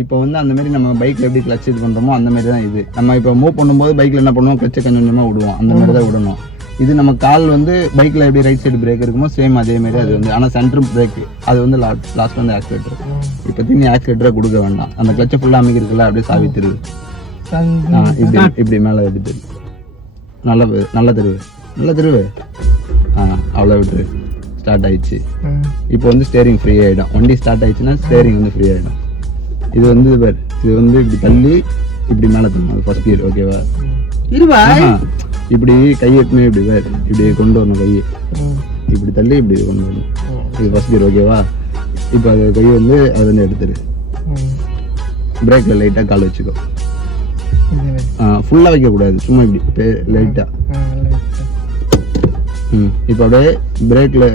இப்போ வந்து அந்த மாதிரி நம்ம பைக்ல எப்படி கிளச் இது பண்றோமோ அந்த மாதிரி தான் இது. நம்ம இப்போ மூவ் பண்ணும்போது பைக்ல என்ன பண்ணுவோம், கிளச்சை கொஞ்சம் கொஞ்சமா விடுவோம், அந்த மாதிரி தான் விடணும். இது நம்ம கால் வந்து பைக்ல எப்படி ரைட் சைடு பிரேக் இருக்குமோ சேம் அதே மாதிரி அது வந்து. ஆனால் சென்டர் பிரேக் அது வந்து லாஸ்ட் வந்து ஆக்சிலேட்டர். இப்போ நீ ஆக்சிலேட்டரை கொடுக்க வேண்டாம், அந்த கிளச்சை ஃபுல்லாக அமைக்கிறதுல அப்படியே சாவி திருவு. இப்படி இப்படி மேலே எப்படி திருவு, நல்ல திருவு. அவ்வளோ விட்டுரு. ஸ்டார்ட் ஆயிடுச்சு. இப்போ வந்து ஸ்டேரிங் ஃப்ரீ ஆகிடும். வண்டி ஸ்டார்ட் ஆயிடுச்சுன்னா ஸ்டேரிங் வந்து ஃப்ரீ ஆகிடும். இது வந்து இது வந்து இப்படி தள்ளி இப்படி மேலே தரணும். அது ஃபர்ஸ்ட் கியர். ஓகேவா? இப்படி கையை எப்பவுமே இப்படி இப்படி கொண்டு வரணும். கையை இப்படி தள்ளி இப்படி கொண்டு வரணும். இது ஃபர்ஸ்ட் கியர். ஓகேவா? இப்போ அது கையை வந்து அது வந்து எடுத்துரு. பிரேக்கில் லைட்டாக கால் வச்சுக்கோ. ஃபுல்லாக வைக்கக்கூடாது, சும்மா இப்படி லைட்டாக. இப்போ அப்படியே பிரேக்கில்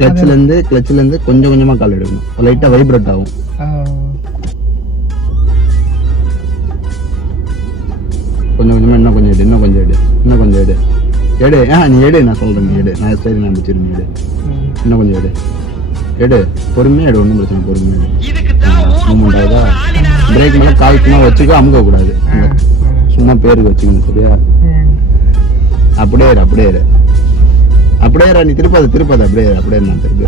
கிளச்சிலேருந்து கொஞ்சம் கொஞ்சமாக கால் எடுக்கணும். லைட்டாக வைப்ரேட் ஆகும். கொஞ்சம் கொஞ்சமாக இன்னும் கொஞ்சம் எடு. நீ எடு, நான் சொல்கிறேன். நீ எடு, நான் சரி நான் முடிச்சிருந்தேன். எடு, இன்னும் கொஞ்சம் எடு. பொறுமையாக எடு, ஒன்றும் பிரச்சனை. பொறுமையாக எடு. மூமெண்ட் ஆகுதா? பிரேக் மேலே கால் சும்மா வச்சுக்கோ, அமுக்கக்கூடாது. சும்மா பேருக்கு வச்சுக்கணும். சரியா? அப்படியே இரு. நீ திருப்பாத. அப்படியே நான் திருப்பி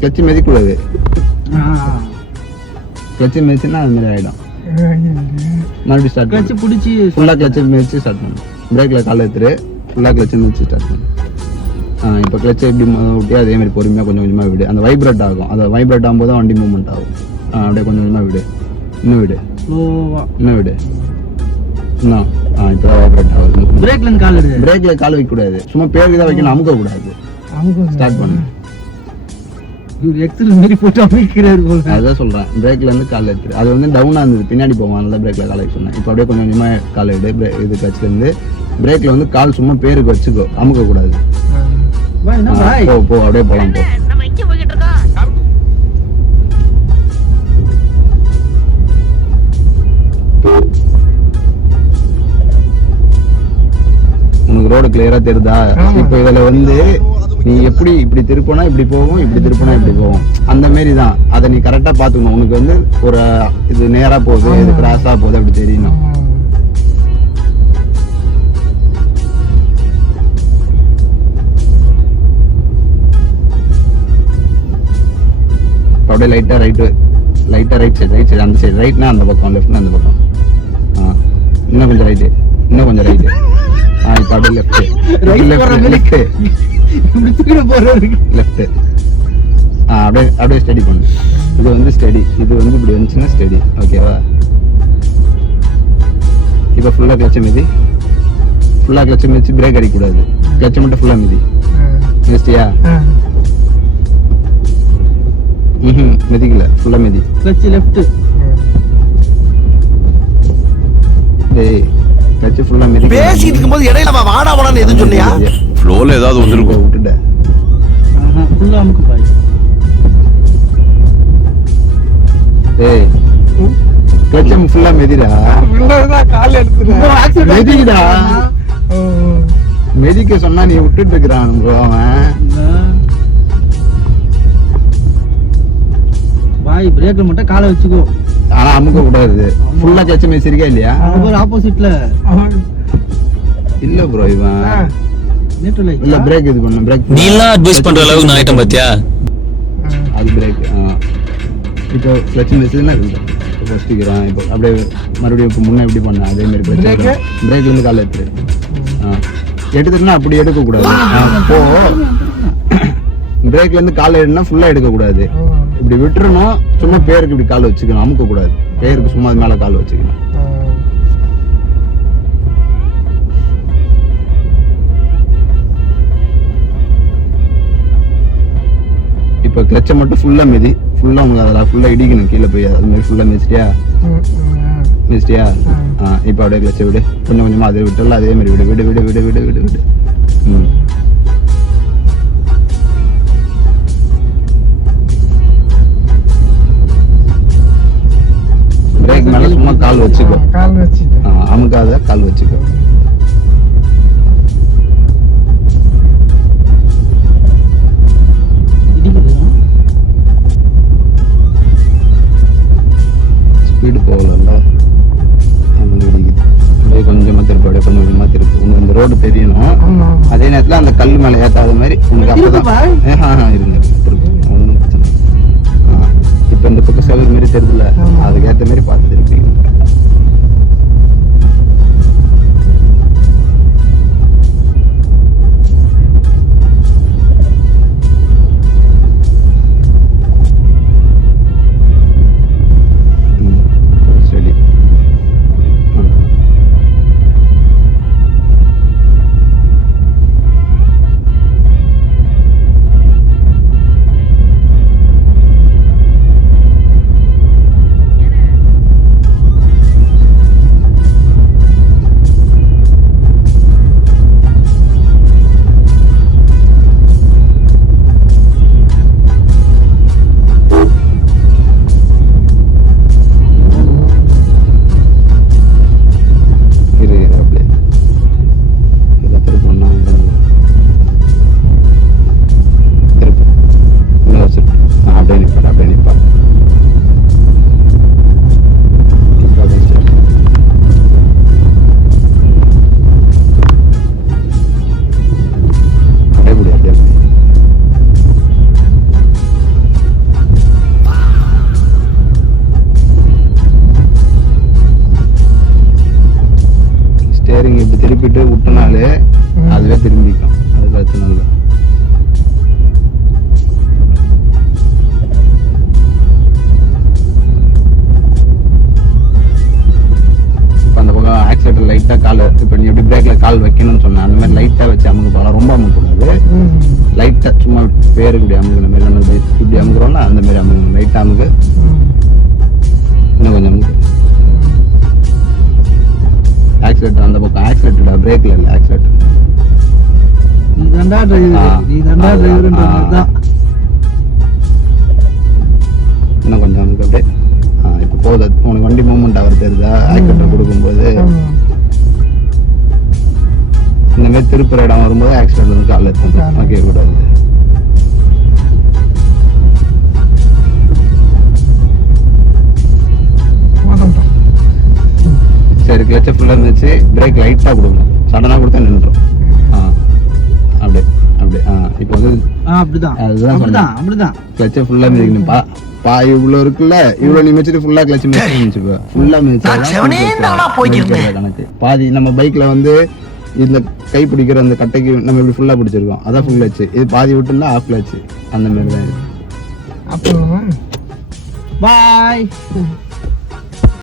கிளச்சு மிதிக்கூடாது. கிளச்சு மிதிச்சுன்னா அது மாதிரி ஆகிடும். மறுபடியும் ஸ்டார்ட் கிளச்சு பிடிச்சி ஃபுல்லாக கிளச்சு மிதிச்சு ஸ்டார்ட் பண்ணணும். பிரேக்கில் கால் எடுத்துரு, ஃபுல்லாக கிளச்சு மிதிச்சு ஸ்டார்ட் பண்ணணும். இப்போ கிளச்சை எப்படி விட்டு அதே மாதிரி பொறுமையாக கொஞ்சம் கொஞ்சமாக விடு. அந்த வைப்ரேட் ஆகும். அந்த வைப்ரேட் ஆகும்போது வண்டி மூவ்மெண்ட் ஆகும். அப்படியே கொஞ்சம் கொஞ்சமாக விடு. இன்னும் விடு. இன்னும் இப்போ வைப்ரேட் ஆகுது. பிரேக்ல கால் வைக்கக்கூடாது, சும்மா பேருக்கு தான் வைக்கணும், அமுக்கக்கூடாது. ஸ்டார்ட் பண்ணு. அதான் சொல்றேன். பிரேக்ல இருந்து கால் எடுத்துரு. அது வந்து டவுனா இருந்தது, பின்னாடி போவான். நல்லா பிரேக்ல கால் வைக்க சொன்னேன். இப்போ அப்படியே கொஞ்சம் கொஞ்சமா கால் எடு. இது கிளச்ல இருந்து பிரேக்ல வந்து கால் சும்மா பேருக்கு வச்சுக்கோ, அமுக்க கூடாது. போ அப்படியே போலாம். போ. உனக்கு ரோடு கிளியரா தெரியுதா? இப்போ இதுல வந்து நீ எப்படி இப்படி திருப்பினா இப்படி போகும், இப்படி திருப்பினா இப்படி போகும், அந்த மாரி தான். அதை நீ கரெக்டா பாத்துக்கணும். உனக்கு வந்து ஒரு இது நேரா போகுது, இது கிராஸா போகுது அப்படி தெரியணும். அப்படியே லைட்டா ரைட் சைடு அந்த சைடு. ரைட்னா அந்த பக்கம், லெஃப்ட்னா அந்த பக்கம். இன்னும் கொஞ்சம் ரைட்டு. இப்போ அப்படியே லெஃப்ட். அப்படியே ஸ்டடி பண்ணு. இது வந்து ஸ்டடி. இது வந்து இப்படி வந்துச்சுன்னா ஸ்டடி. ஓகேவா? இப்போ ஃபுல்லாக கிளச்சை மிதிச்சு பிரேக் அடிக்கக்கூடாது. கிளச்சை மட்டும் ஃபுல்லாக மிதிச்சியா? மிதிக்கல, ஃபுல்லாக மிதி. Clutch left. டேய், கிளச் ஃபுல்லா மிதி. பேசிட்டு இருக்கும்போது இடையில வாடா வாடான்னு எதுவும் சொன்னியா? ஃப்ளோல ஏதாவது வந்திருக்கும். விட்டுட. ஃபுல்லா அமுக்கு பாய். டேய், கிளச் ஃபுல்லா மிதிடா. ஃபுல்லா கால் எடுத்துடா. மிதிடா. மிதிக்க சொன்னா நீ விட்டுட்டு இருக்கறான் ப்ரோ அவன். பாய் பிரேக்ல மட்டும் காலை வச்சுக்கோ. ஆனா அமுக்க கூடாது. ஃபுல்லா கிளச் மிதிச்சிருக்கா இல்லையா? ஒரு ஆப்போசிட்ல இல்ல ப்ரோ. இவன் இல்ல பிரேக் இது பண்ணு. பிரேக் நீ எல்லாம் அட்வைஸ் பண்ற அளவுக்கு நான் ஐட்டம் பாத்தியா? அது பிரேக். இப்போ கிளச் மிதிச்சதுன்னா ஃபர்ஸ்ட்க்குறான். இப்போ அப்படியே மறுபடியும் இப்போ முன்ன எப்படி பண்ண அதே மாதிரி பிரேக்ல இருந்து கால் எடுத்துட்டுனா அப்படி எடுக்க கூடாது. அப்போ பிரேக்ல இருந்து கால் எடுனா ஃபுல்லா எடுக்க கூடாது. இப்படி விட்டுறணும். சும்மா பேருக்கு இப்படி கால் வச்சுக்கணும், அமுக்க கூடாது. பேருக்கு சும்மா மேல கால் வச்சுக்கணும். இப்போ கிளச்சை மட்டும் ஃபுல்லா மிதி. ஃபுல்லா உங்க அதில் ஃபுல்லா இடிக்கணும் கீழே போய். அது மாதிரி ஃபுல்லா மிதிச்சிட்டியா? இப்போ அப்படியே கிளச்சை விடு. கொஞ்சம் கொஞ்சமா அதை விட்டுல அதே மாதிரி விடு. பிரேக் மேல சும்மா கால் வச்சுக்கோ. அமுக்காத, கால் வச்சுக்கோ. ஸ்பீடு போகல அந்த இடிக்குது. அப்படியே கொஞ்சமாக திருப்பு, அப்படியே கொஞ்சம் கொஞ்சமாக திருப்பு. உங்களுக்கு இந்த ரோடு தெரியணும். அதே நேரத்தில் அந்த கல் மேலே ஏற்றாத மாதிரி உங்களுக்கு அப்பதான் இருங்க திருப்பு. ஒன்றும் பிரச்சனை. இப்போ இந்த பக்கம் செவரு மாரி தெரியுதுல, அதுக்கேற்ற மாதிரி பார்த்து திருப்பீங்க. இப்படி திருப்பிட்டு விட்டனாலே அதுவே திரும்பிக்கும். அது பிரச்சனை இல்லை. இப்போ அந்த பக்கம் ஆக்சிலேட்டர் லைட்டாக கால், இப்போ நீ எப்படி பிரேக்ல கால் வைக்கணும்னு சொன்னேன், அந்த மாதிரி லைட்டாக வச்சு அமுக்கு போகலாம். ரொம்ப அமுக்கூடாது, லைட்டாக சும்மா பேருக்கு இப்படி அமுக்குன மாதிரி. நம்ம இப்படி அமுக்குறோம்ல அந்த மாதிரி அமுக்கணும். லைட்டாக அமுக்கு, இன்னும் கொஞ்சம் அமுக்கு. ஆக்சிலேட்டர் அந்த பக்கம், ஆக்சிலேட்டர் பிரேக்ல இல்ல, ஆக்சிலேட்டர். நீதான்டா டிரைவர்ன்றதுதான். இன்னும் கொஞ்சம் நமக்கு அப்படியே இப்போ போகுது. உனக்கு வண்டி மூவ்மெண்ட் ஆகிறது தெரியுதா? ஆக்சிலேட்டர் கொடுக்கும்போது இந்த மாதிரி திருப்புற இடம் வரும்போது ஆக்சிலேட்டர் வந்து கால் எடுத்து வைக்க கூடாது. சரி, கிளச்சை ஃபுல்லாக இருந்துச்சு. பிரேக் லைட்டாக கொடுக்கணும், சடனாக கொடுத்தா நின்றுடும். அப்படியே அப்படியே. இப்போ வந்து அப்படிதான் அதுதான் கிளச்சை ஃபுல்லாக மிதிக்கணும். இவ்வளோ இருக்குல்ல, இவ்வளோ நீ மிதிச்சுட்டு ஃபுல்லாக கிளச் மிதிச்சு ஃபுல்லாக மிதிச்சு கணக்கு. பாதி நம்ம பைக்கில் வந்து இந்த கை பிடிக்கிற அந்த கட்டைக்கு நம்ம இப்படி ஃபுல்லாக பிடிச்சிருக்கோம், அதான் ஃபுல் கிளச்சு. இது பாதி விட்டுன்னா ஆஃப் கிளச்சு. அந்த மாதிரி தான் இது. பாய்.